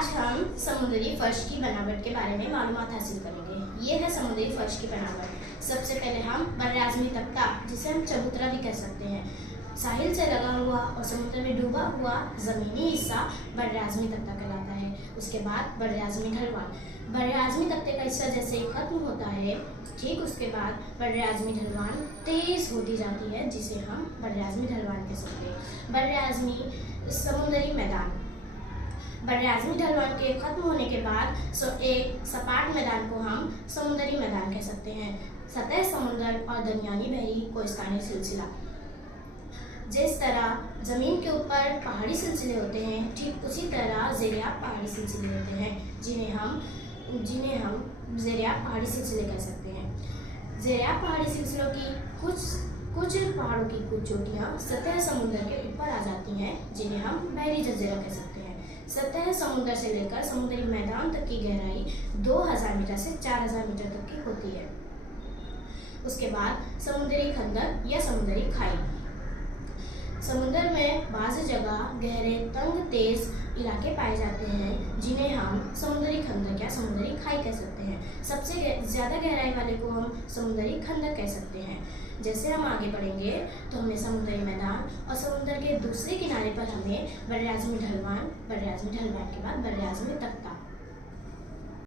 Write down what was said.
आज हम समुद्री फर्श की बनावट के बारे में मालूमात हासिल करेंगे। ये है समुद्री फर्श की बनावट। सबसे पहले हम बर्राज़मी तख्ता, जिसे हम चबूतरा भी कह सकते हैं, साहिल से लगा हुआ और समुद्र में डूबा हुआ ज़मीनी हिस्सा बर्राज़मी तख्ता कहलाता है। उसके बाद बर्राज़मी ढलवान। बर्राज़मी तख्ते का हिस्सा जैसे ही खत्म होता है, ठीक उसके बाद बर्राज़मी ढलवान तेज़ होती जाती है, जिसे हम बर्राज़मी ढलवान कह सकते हैं। बर्राज़मी समुद्री मैदान। बर्राज़मी ढलवान के खत्म होने के बाद एक सपाट मैदान को हम समुद्री मैदान कह सकते हैं। सतह समुद्र और दरमियानी बहरी कोस्तानी सिलसिला। जिस तरह ज़मीन के ऊपर पहाड़ी सिलसिले होते हैं, ठीक उसी तरह ज़ेरियाब पहाड़ी सिलसिले होते हैं, जिन्हें हम ज़ेरियाब पहाड़ी सिलसिले कह सकते हैं। ज़ेरियाब पहाड़ी सिलसिलों की कुछ पहाड़ों की कुछ चोटियाँ सतह समुद्र के ऊपर आ जाती हैं, जिन्हें हम बहरी जज़ीरा कह सकते हैं। सतह समुद्र से लेकर समुद्री मैदान तक की गहराई 2000 मीटर से 4000 मीटर तक की होती है। उसके बाद समुद्री खंदक या समुद्री खाई। समुद्र में बाज़ जगह गहरे तंग तेज इलाके पाए जाते हैं, जिन्हें हम समुद्री खंदक या समुद्री खाई कह सकते हैं। सबसे ज़्यादा गहराई वाले को हम समुद्री खंदक कह सकते हैं। जैसे हम आगे बढ़ेंगे तो हमें समुद्री मैदान और समुद्र के दूसरे किनारे पर हमें बर्राज़मी ढलवान के बाद बर्राज़मी तख्ता